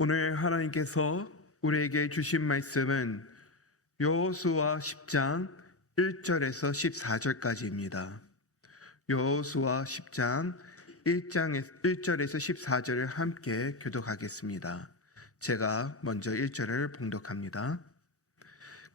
오늘 하나님께서 우리에게 주신 말씀은 여호수아 10장 1절에서 14절까지입니다. 여호수아 10장 1절에서 14절을 함께 교독하겠습니다. 제가 먼저 1절을 봉독합니다.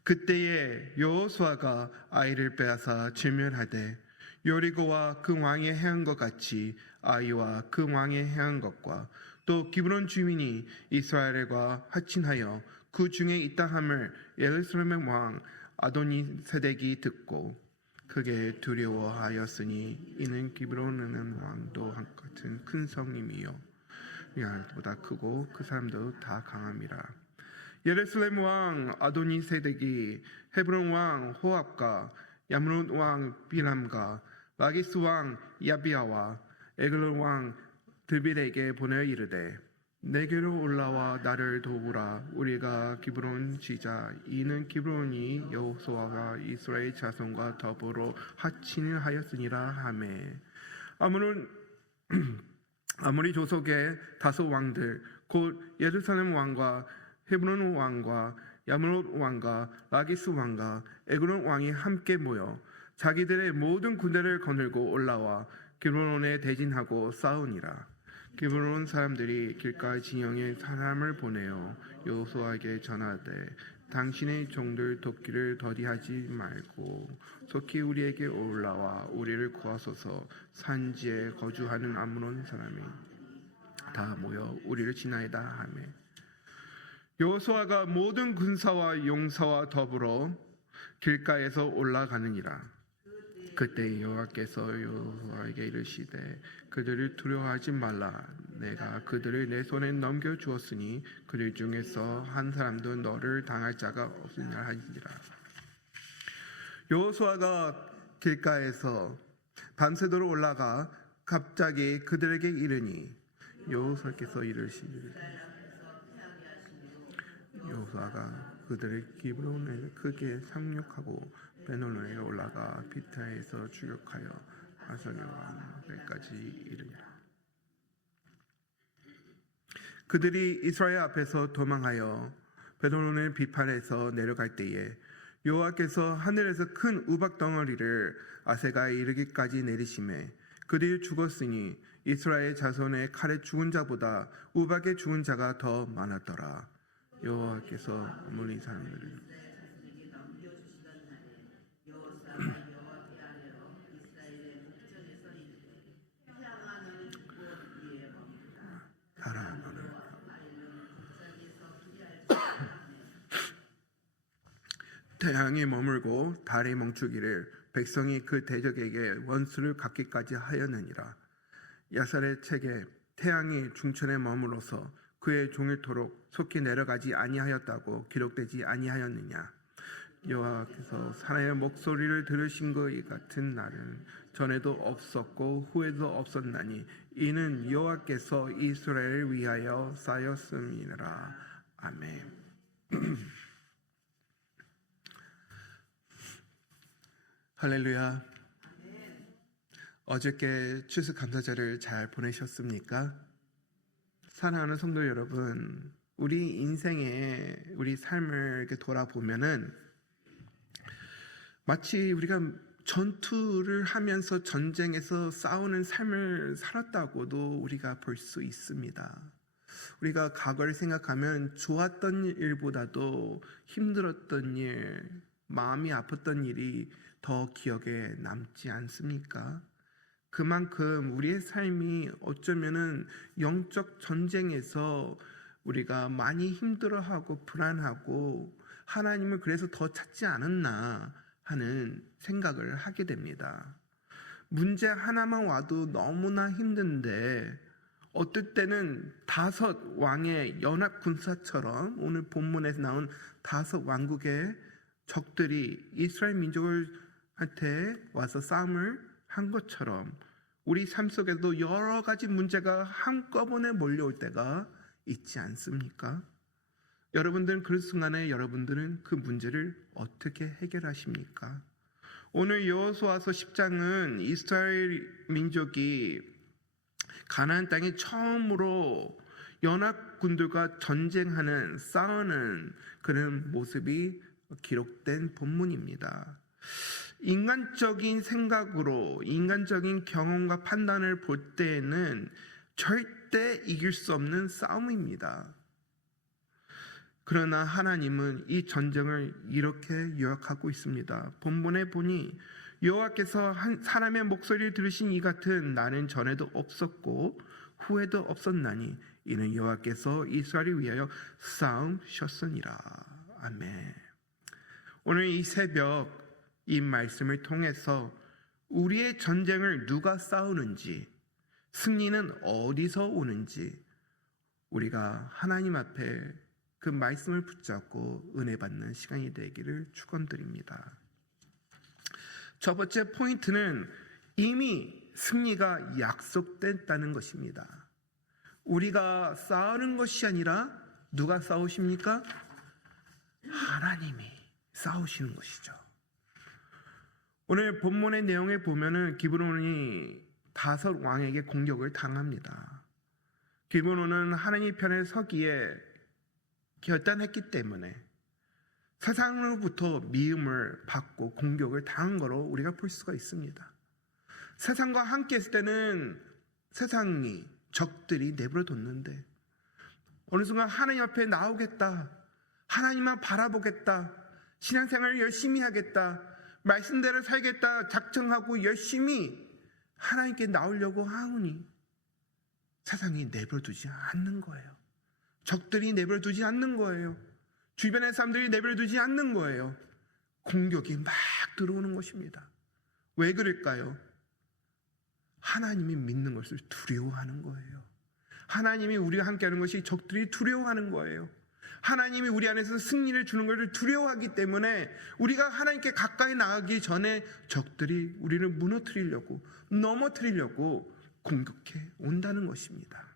그때에 여호수아가 아이를 빼앗아 질면하되 여리고와 그 왕이 행한 것 같이 아이와 그 왕이 행한 것과 또 기브론 주민이 이스라엘과 합친하여 그 중에 있다 함을 예루살렘의 왕 아도니세덱이 듣고 크게 두려워하였으니 이는 기브론은 왕도 같은 큰 성임이요 보다 크고 그 사람도 다 강함이라. 예루살렘 왕 아도니세덱이 헤브론 왕 호압과 야므롯 왕 비람과 라기스 왕 야비아와 에글론 왕 드빌에게 보내어 이르되 내게로 올라와 나를 도우라. 우리가 기브론 지자. 이는 기브론이 여호수아가 이스라엘 자손과 더불어 합친을 하였으니라 하매 아무리 조속의 다섯 왕들 곧 예루살렘 왕과 헤브론 왕과 야므롯 왕과 라기스 왕과 에글론 왕이 함께 모여 자기들의 모든 군대를 거느리고 올라와 기브론에 대진하고 싸우니라. 기브론 사람들이 길가 진영에 사람을 보내어 여호수아에게 전하되 당신의 종들 돕기를 더디하지 말고 속히 우리에게 올라와 우리를 구하소서. 산지에 거주하는 아므론 사람이 다 모여 우리를 지나이다 하매 여호수아가 모든 군사와 용사와 더불어 길가에서 올라가느니라. 그때 여호와께서 여호수아에게 이르시되 그들을 두려워하지 말라. 내가 그들을 내 손에 넘겨 주었으니 그들 중에서 한 사람도 너를 당할 자가 없으리라 하니라. 여호수아가 길가에서 밤새도록 올라가 갑자기 그들에게 이르니 여호수아께서 이르시되 여호수아가 그들을 기브론에 크게 상륙하고 베놀론에 올라가 비타에서 추격하여 하사료까지 이르니라. 그들이 이스라엘 앞에서 도망하여 베놀론의 비판에서 내려갈 때에 여호와께서 하늘에서 큰 우박 덩어리를 아세가에 이르기까지 내리심에 그들이 죽었으니 이스라엘 자손의 칼에 죽은 자보다 우박에 죽은 자가 더 많았더라. 여호와께서 아모리 사람들을 태양이 머물고 달이 멈추기를 백성이 그 대적에게 원수를 갚기까지 하였느니라. 야살의 책에 태양이 중천에 머물러서 그의 종일토록 속히 내려가지 아니하였다고 기록되지 아니하였느냐. 여호와께서 사나이의 목소리를 들으신 것 같은 날은 전에도 없었고 후에도 없었나니 이는 여호와께서 이스라엘을 위하여 쌓였음이니라. 아멘. 할렐루야. 어저께 추수감사절을 잘 보내셨습니까? 사랑하는 성도 여러분, 우리 인생에 우리 삶을 이렇게 돌아보면은 마치 우리가 전투를 하면서 전쟁에서 싸우는 삶을 살았다고도 우리가 볼 수 있습니다. 우리가 과거를 생각하면 좋았던 일보다도 힘들었던 일, 마음이 아팠던 일이 더 기억에 남지 않습니까? 그만큼 우리의 삶이 어쩌면은 영적 전쟁에서 우리가 많이 힘들어하고 불안하고 하나님을 그래서 더 찾지 않았나 하는 생각을 하게 됩니다. 문제 하나만 와도 너무나 힘든데 어떨 때는 다섯 왕의 연합 군사처럼 오늘 본문에서 나온 다섯 왕국의 적들이 이스라엘 민족한테 와서 싸움을 한 것처럼 우리 삶 속에도 여러 가지 문제가 한꺼번에 몰려올 때가 있지 않습니까? 여러분들은 그 순간에 여러분들은 그 문제를 어떻게 해결하십니까? 오늘 여호수아서 10장은 이스라엘 민족이 가나안 땅에 처음으로 연합군들과 전쟁하는 싸우는 그런 모습이 기록된 본문입니다. 인간적인 생각으로 인간적인 경험과 판단을 볼 때에는 절대 이길 수 없는 싸움입니다. 그러나 하나님은 이 전쟁을 이렇게 요약하고 있습니다. 본문에 보니 여호와께서 한 사람의 목소리를 들으신 이 같은 나는 전에도 없었고 후에도 없었나니 이는 여호와께서 이스라엘을 위하여 싸우셨으니라. 아멘. 오늘 이 새벽 이 말씀을 통해서 우리의 전쟁을 누가 싸우는지, 승리는 어디서 오는지 우리가 하나님 앞에 그 말씀을 붙잡고 은혜 받는 시간이 되기를 축원드립니다. 첫 번째 포인트는 이미 승리가 약속됐다는 것입니다. 우리가 싸우는 것이 아니라 누가 싸우십니까? 하나님이 싸우시는 것이죠. 오늘 본문의 내용에 보면은 기브론이 다섯 왕에게 공격을 당합니다. 기브론은 하나님 편에 서기에 결단했기 때문에 세상으로부터 미움을 받고 공격을 당한 거로 우리가 볼 수가 있습니다. 세상과 함께 했을 때는 세상이 적들이 내버려뒀는데 어느 순간 하나님 앞에 나오겠다, 하나님만 바라보겠다, 신앙생활을 열심히 하겠다, 말씀대로 살겠다 작정하고 열심히 하나님께 나오려고 하오니 세상이 내버려두지 않는 거예요. 적들이 내버려두지 않는 거예요. 주변의 사람들이 내버려두지 않는 거예요. 공격이 막 들어오는 것입니다. 왜 그럴까요? 하나님이 믿는 것을 두려워하는 거예요. 하나님이 우리와 함께하는 것이 적들이 두려워하는 거예요. 하나님이 우리 안에서 승리를 주는 것을 두려워하기 때문에 우리가 하나님께 가까이 나가기 전에 적들이 우리를 무너뜨리려고, 넘어뜨리려고 공격해 온다는 것입니다.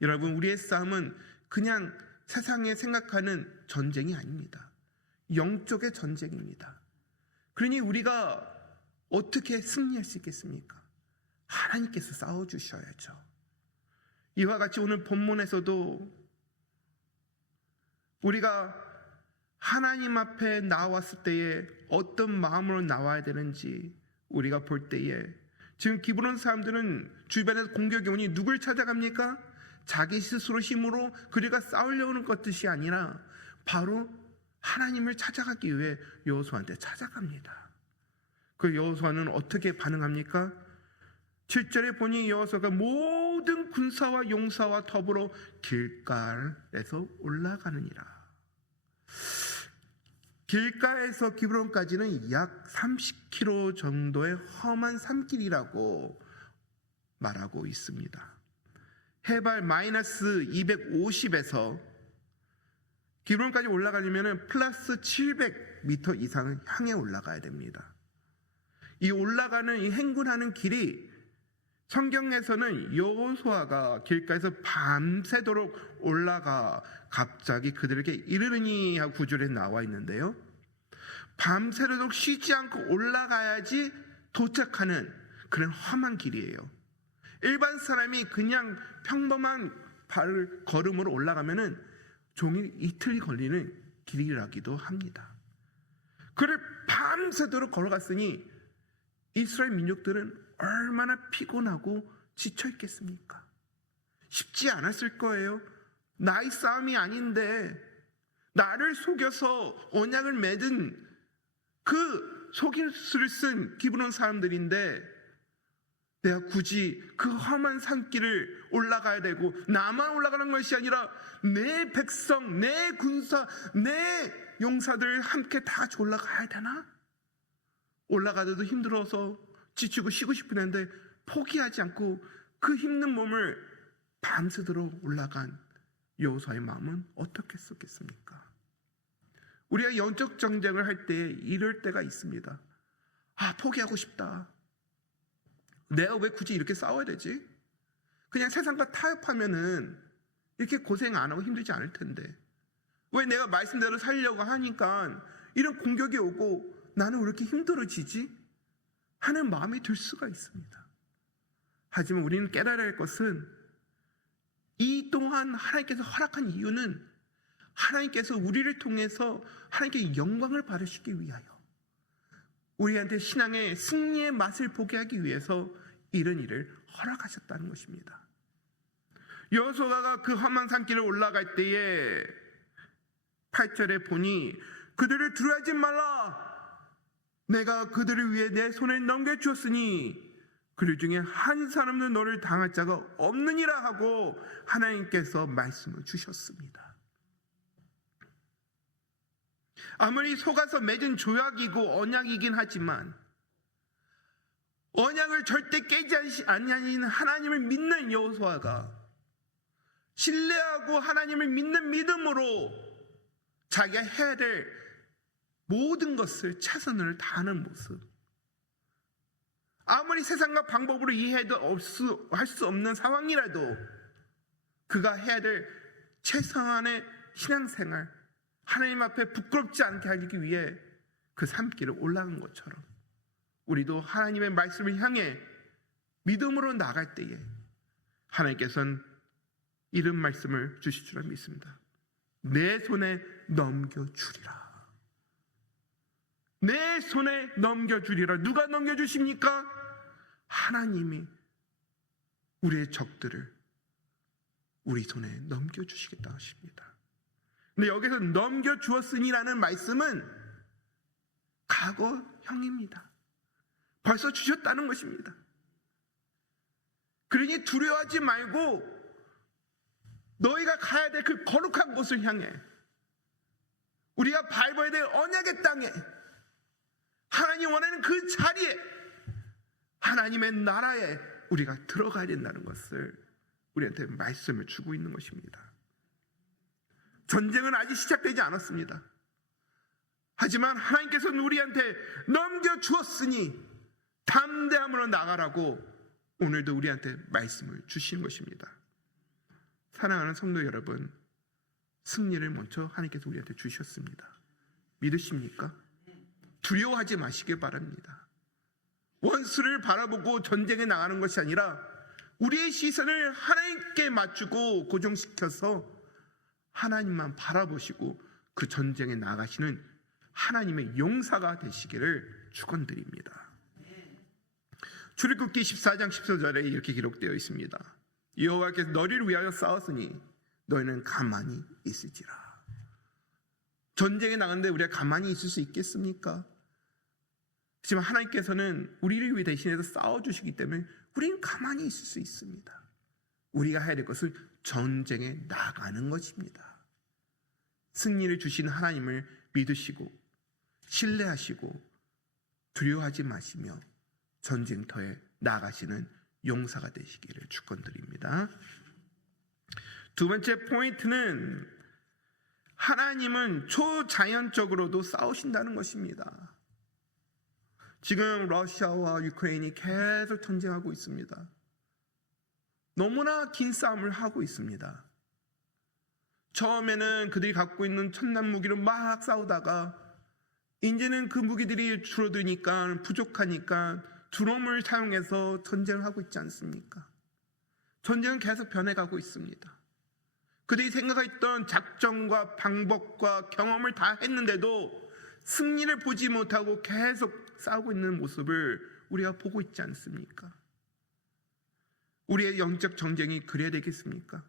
여러분, 우리의 싸움은 그냥 세상에 생각하는 전쟁이 아닙니다. 영적의 전쟁입니다. 그러니 우리가 어떻게 승리할 수 있겠습니까? 하나님께서 싸워주셔야죠. 이와 같이 오늘 본문에서도 우리가 하나님 앞에 나왔을 때에 어떤 마음으로 나와야 되는지 우리가 볼 때에 지금 기브론 사람들은 주변에서 공격이 오니 누굴 찾아갑니까? 자기 스스로 힘으로 그리가 싸우려고 하는 것이 아니라 바로 하나님을 찾아가기 위해 여호수아한테 찾아갑니다. 그 여호수아는 어떻게 반응합니까? 7절에 보니 여호수아가 모든 군사와 용사와 더불어 길갈에서 올라가느니라. 길가에서 기브론까지는 약 30km 정도의 험한 산길이라고 말하고 있습니다. 해발 마이너스 250에서 기브론까지 올라가려면 플러스 700m 이상을 향해 올라가야 됩니다. 이 올라가는 이 행군하는 길이 성경에서는 여호수아가 길가에서 밤새도록 올라가 갑자기 그들에게 이르르니 하고 구절에 나와 있는데요. 밤새도록 쉬지 않고 올라가야지 도착하는 그런 험한 길이에요. 일반 사람이 그냥 평범한 걸음으로 올라가면은 종일 이틀이 걸리는 길이라기도 합니다. 그를 밤새도록 걸어갔으니 이스라엘 민족들은 얼마나 피곤하고 지쳐 있겠습니까? 쉽지 않았을 거예요. 나의 싸움이 아닌데 나를 속여서 언약을 맺은 그 속임수를 쓴 기브론 사람들인데 내가 굳이 그 험한 산길을 올라가야 되고 나만 올라가는 것이 아니라 내 백성, 내 군사, 내 용사들 함께 다 같이 올라가야 되나? 올라가도 힘들어서 지치고 쉬고 싶은데 포기하지 않고 그 힘든 몸을 밤새도록 올라간 여호수아의 마음은 어떻겠었겠습니까? 우리가 영적 전쟁을 할 때 이럴 때가 있습니다. 포기하고 싶다. 내가 왜 굳이 이렇게 싸워야 되지? 그냥 세상과 타협하면은 이렇게 고생 안 하고 힘들지 않을 텐데 왜 내가 말씀대로 살려고 하니까 이런 공격이 오고 나는 왜 이렇게 힘들어지지? 하는 마음이 들 수가 있습니다. 하지만 우리는 깨달아야 할 것은 이러한 하나님께서 허락한 이유는 하나님께서 우리를 통해서 하나님께 영광을 받으시기 위하여, 우리한테 신앙의 승리의 맛을 보게 하기 위해서 이런 일을 허락하셨다는 것입니다. 여호수아가 그 험한 산길을 올라갈 때에 8절에 보니 그들을 두려워하지 말라, 내가 그들을 위해 내 손에 넘겨주었으니 그들 중에 한 사람도 너를 당할 자가 없느니라 하고 하나님께서 말씀을 주셨습니다. 아무리 속아서 맺은 조약이고 언약이긴 하지만 언약을 절대 깨지 아니하는 하나님을 믿는 여호수아가 신뢰하고 하나님을 믿는 믿음으로 자기가 해야 될 모든 것을 최선을 다하는 모습, 아무리 세상과 방법으로 이해해도 할 수 없는 상황이라도 그가 해야 될 최선의 신앙생활, 하나님 앞에 부끄럽지 않게 하기 위해 그 산길을 올라간 것처럼 우리도 하나님의 말씀을 향해 믿음으로 나갈 때에 하나님께서는 이런 말씀을 주실 줄 믿습니다. 내 손에 넘겨주리라. 내 손에 넘겨주리라. 누가 넘겨주십니까? 하나님이 우리의 적들을 우리 손에 넘겨주시겠다 하십니다. 근데 여기서 넘겨주었으니라는 말씀은 과거형입니다. 벌써 주셨다는 것입니다. 그러니 두려워하지 말고 너희가 가야 될 그 거룩한 곳을 향해, 우리가 밟아야 될 언약의 땅에, 하나님 원하는 그 자리에, 하나님의 나라에 우리가 들어가야 된다는 것을 우리한테 말씀을 주고 있는 것입니다. 전쟁은 아직 시작되지 않았습니다. 하지만 하나님께서는 우리한테 넘겨주었으니 담대함으로 나가라고 오늘도 우리한테 말씀을 주시는 것입니다. 사랑하는 성도 여러분, 승리를 먼저 하나님께서 우리한테 주셨습니다. 믿으십니까? 두려워하지 마시길 바랍니다. 원수를 바라보고 전쟁에 나가는 것이 아니라 우리의 시선을 하나님께 맞추고 고정시켜서 하나님만 바라보시고 그 전쟁에 나가시는 하나님의 용사가 되시기를 축원드립니다. 출애굽기 14장 14절에 이렇게 기록되어 있습니다. 여호와께서 너희를 위하여 싸웠으니 너희는 가만히 있을지라. 전쟁에 나가는데 우리가 가만히 있을 수 있겠습니까? 하지만 하나님께서는 우리를 위해 대신해서 싸워주시기 때문에 우리는 가만히 있을 수 있습니다. 우리가 해야 될 것은 전쟁에 나가는 것입니다. 승리를 주신 하나님을 믿으시고 신뢰하시고 두려워하지 마시며 전쟁터에 나가시는 용사가 되시기를 축원드립니다. 두 번째 포인트는 하나님은 초자연적으로도 싸우신다는 것입니다. 지금 러시아와 유크레인이 계속 전쟁하고 있습니다. 너무나 긴 싸움을 하고 있습니다. 처음에는 그들이 갖고 있는 첨단 무기로 막 싸우다가 이제는 그 무기들이 줄어드니까 부족하니까 드론을 사용해서 전쟁을 하고 있지 않습니까? 전쟁은 계속 변해가고 있습니다. 그들이 생각했던 작전과 방법과 경험을 다 했는데도 승리를 보지 못하고 계속 싸우고 있는 모습을 우리가 보고 있지 않습니까? 우리의 영적 전쟁이 그래야 되겠습니까?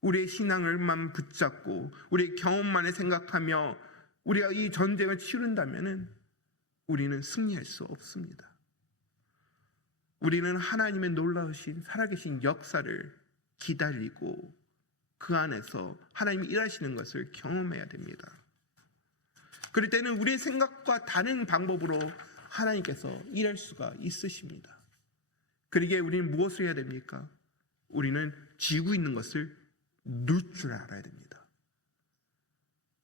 우리의 신앙을만 붙잡고 우리의 경험만을 생각하며 우리가 이 전쟁을 치른다면 우리는 승리할 수 없습니다. 우리는 하나님의 놀라우신 살아계신 역사를 기다리고 그 안에서 하나님이 일하시는 것을 경험해야 됩니다. 그럴 때는 우리의 생각과 다른 방법으로 하나님께서 일할 수가 있으십니다. 그러기에 우리는 무엇을 해야 됩니까? 우리는 쥐고 있는 것을 놓을 줄 알아야 됩니다.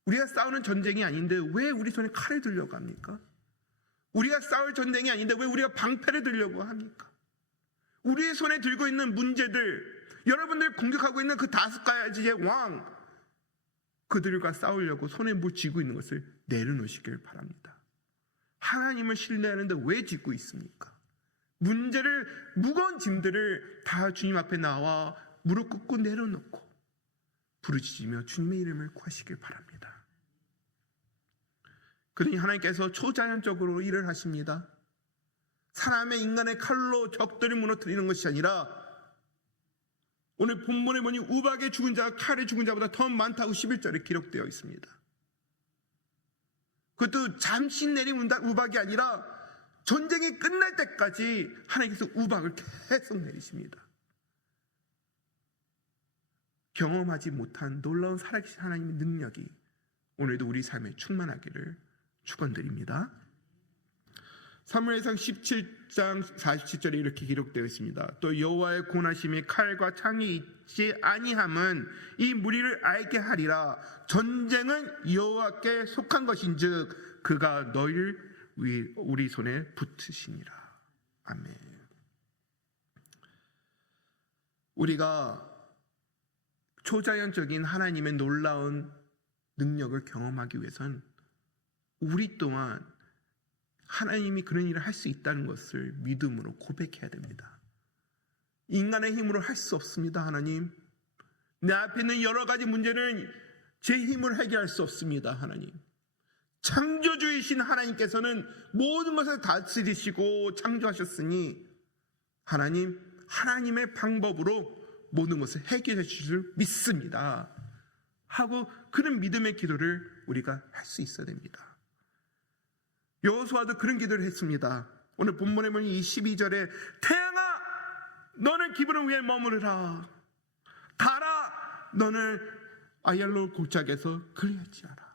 우리가 싸우는 전쟁이 아닌데 왜 우리 손에 칼을 들려고 합니까? 우리가 싸울 전쟁이 아닌데 왜 우리가 방패를 들려고 합니까? 우리의 손에 들고 있는 문제들, 여러분들 공격하고 있는 그 5가지의 왕, 그들과 싸우려고 손에 뭘 쥐고 있는 것을 내려놓으시길 바랍니다. 하나님을 신뢰하는데 왜 쥐고 있습니까? 문제를, 무거운 짐들을 다 주님 앞에 나와 무릎 꿇고 내려놓고 부르짖으며 주님의 이름을 구하시길 바랍니다. 그러니 하나님께서 초자연적으로 일을 하십니다. 사람의 인간의 칼로 적들을 무너뜨리는 것이 아니라 오늘 본문에 보니 우박에 죽은 자가 칼에 죽은 자보다 더 많다고 11절에 기록되어 있습니다. 그것도 잠시 내린 우박이 아니라 전쟁이 끝날 때까지 하나님께서 우박을 계속 내리십니다. 경험하지 못한 놀라운 살아계신 하나님의 능력이 오늘도 우리 삶에 충만하기를 축원드립니다. 사무엘상 17장 47절에 이렇게 기록되어 있습니다. 또 여호와의 권하심이 칼과 창이 있지 아니함은 이 무리를 알게 하리라. 전쟁은 여호와께 속한 것인즉 그가 너희를 우리 손에 붙으시니라. 아멘. 우리가 초자연적인 하나님의 놀라운 능력을 경험하기 위해선 우리 또한 하나님이 그런 일을 할 수 있다는 것을 믿음으로 고백해야 됩니다. 인간의 힘으로 할 수 없습니다. 하나님, 내 앞에 있는 여러 가지 문제는 제 힘으로 해결할 수 없습니다. 하나님, 창조주이신 하나님께서는 모든 것을 다스리시고 창조하셨으니 하나님, 하나님의 방법으로 모든 것을 해결해 주실 줄 믿습니다 하고 그런 믿음의 기도를 우리가 할 수 있어야 됩니다. 여호수아도 그런 기도를 했습니다. 오늘 본문에 보면 이 12절에 태양아 너는 기브론 위에 머무르라. 달아 너는 아얄로 골짜기에서 그리할지어다.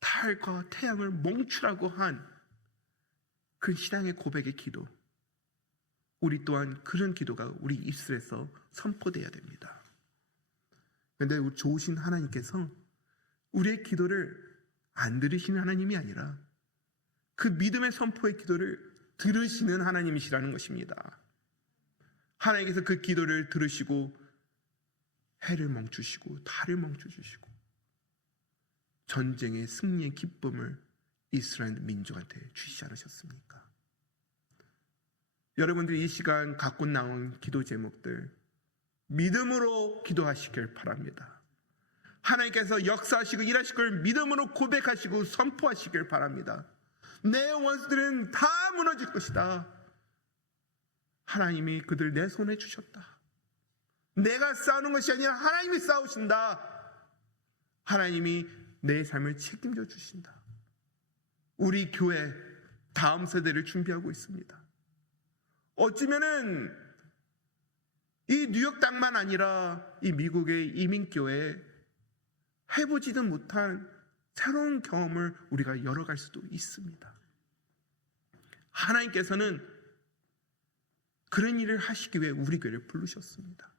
달과 태양을 멈추라고 한 그 신앙의 고백의 기도, 우리 또한 그런 기도가 우리 입술에서 선포되어야 됩니다. 그런데 좋으신 하나님께서 우리의 기도를 안 들으시는 하나님이 아니라 그 믿음의 선포의 기도를 들으시는 하나님이시라는 것입니다. 하나님께서 그 기도를 들으시고 해를 멈추시고 달을 멈춰주시고 전쟁의 승리의 기쁨을 이스라엘 민족한테 주시지 않으셨습니까? 여러분들이 이 시간 갖고 나온 기도 제목들 믿음으로 기도하시길 바랍니다. 하나님께서 역사하시고 일하실 걸 믿음으로 고백하시고 선포하시길 바랍니다. 내 원수들은 다 무너질 것이다. 하나님이 그들 내 손에 주셨다. 내가 싸우는 것이 아니라 하나님이 싸우신다. 하나님이 내 삶을 책임져 주신다. 우리 교회 다음 세대를 준비하고 있습니다. 어쩌면은 이 뉴욕 땅만 아니라 이 미국의 이민교회 해보지도 못한 새로운 경험을 우리가 열어갈 수도 있습니다. 하나님께서는 그런 일을 하시기 위해 우리 교회를 부르셨습니다.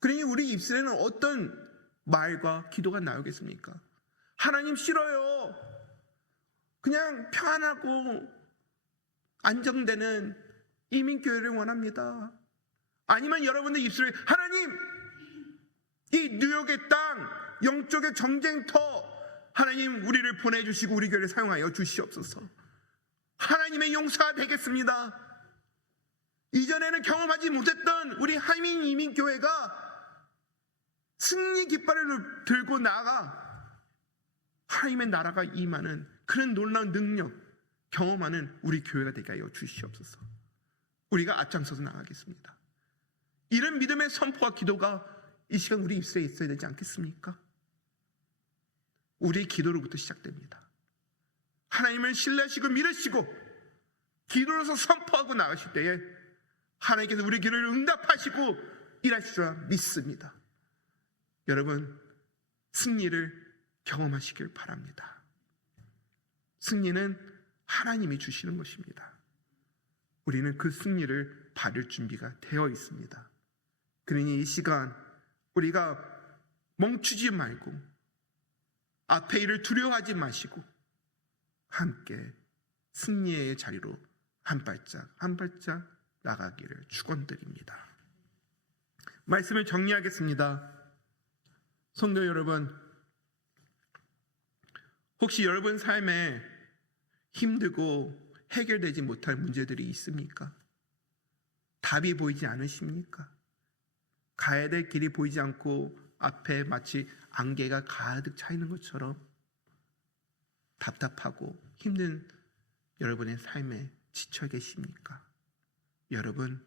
그러니 우리 입술에는 어떤 말과 기도가 나오겠습니까? 하나님 싫어요. 그냥 편안하고 안정되는 이민교회를 원합니다. 아니면 여러분들 입술에 하나님 이 뉴욕의 땅 영적의 정쟁터 하나님 우리를 보내주시고 우리 교회를 사용하여 주시옵소서. 하나님의 용사가 되겠습니다. 이전에는 경험하지 못했던 우리 한민 이민교회가 승리 깃발을 들고 나아가 하나님의 나라가 임하는 그런 놀라운 능력 경험하는 우리 교회가 되게 하여 주시옵소서. 우리가 앞장서서 나가겠습니다. 이런 믿음의 선포와 기도가 이 시간 우리 입술에 있어야 되지 않겠습니까? 우리의 기도로부터 시작됩니다. 하나님을 신뢰하시고 믿으시고 기도로서 선포하고 나가실 때에 하나님께서 우리 기도를 응답하시고 일하실 줄 믿습니다. 여러분 승리를 경험하시길 바랍니다. 승리는 하나님이 주시는 것입니다. 우리는 그 승리를 받을 준비가 되어 있습니다. 그러니 이 시간 우리가 멈추지 말고 앞에 일을 두려워하지 마시고 함께 승리의 자리로 한 발짝 한 발짝 나가기를 축원드립니다. 말씀을 정리하겠습니다. 성도 여러분, 혹시 여러분 삶에 힘들고 해결되지 못할 문제들이 있습니까? 답이 보이지 않으십니까? 가야 될 길이 보이지 않고 앞에 마치 안개가 가득 차 있는 것처럼 답답하고 힘든 여러분의 삶에 지쳐 계십니까? 여러분,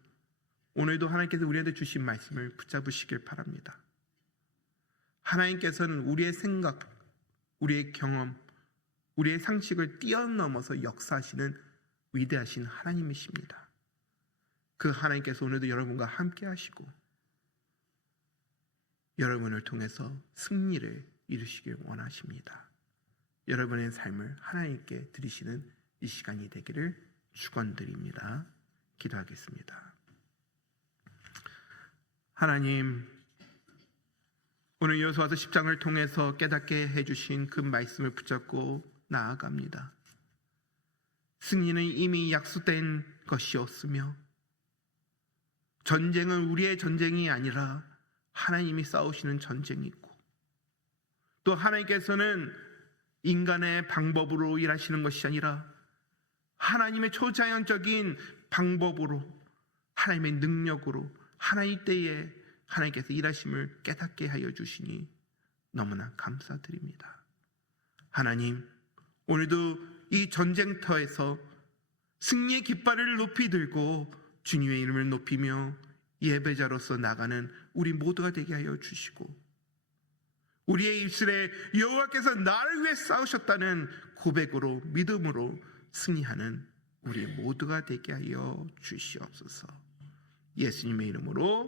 오늘도 하나님께서 우리한테 주신 말씀을 붙잡으시길 바랍니다. 하나님께서는 우리의 생각, 우리의 경험, 우리의 상식을 뛰어넘어서 역사하시는 위대하신 하나님이십니다. 그 하나님께서 오늘도 여러분과 함께 하시고 여러분을 통해서 승리를 이루시길 원하십니다. 여러분의 삶을 하나님께 드리시는 이 시간이 되기를 축원드립니다. 기도하겠습니다. 하나님, 오늘 여호수아서 10장을 통해서 깨닫게 해주신 그 말씀을 붙잡고 나아갑니다. 승리는 이미 약속된 것이었으며 전쟁은 우리의 전쟁이 아니라 하나님이 싸우시는 전쟁이고, 또 하나님께서는 인간의 방법으로 일하시는 것이 아니라 하나님의 초자연적인 방법으로, 하나님의 능력으로, 하나님 때에 하나님께서 일하심을 깨닫게 하여 주시니 너무나 감사드립니다. 하나님, 오늘도 이 전쟁터에서 승리의 깃발을 높이 들고 주님의 이름을 높이며 예배자로서 나가는 우리 모두가 되게 하여 주시고, 우리의 입술에 여호와께서 나를 위해 싸우셨다는 고백으로, 믿음으로 승리하는 우리 모두가 되게 하여 주시옵소서. 예수님의 이름으로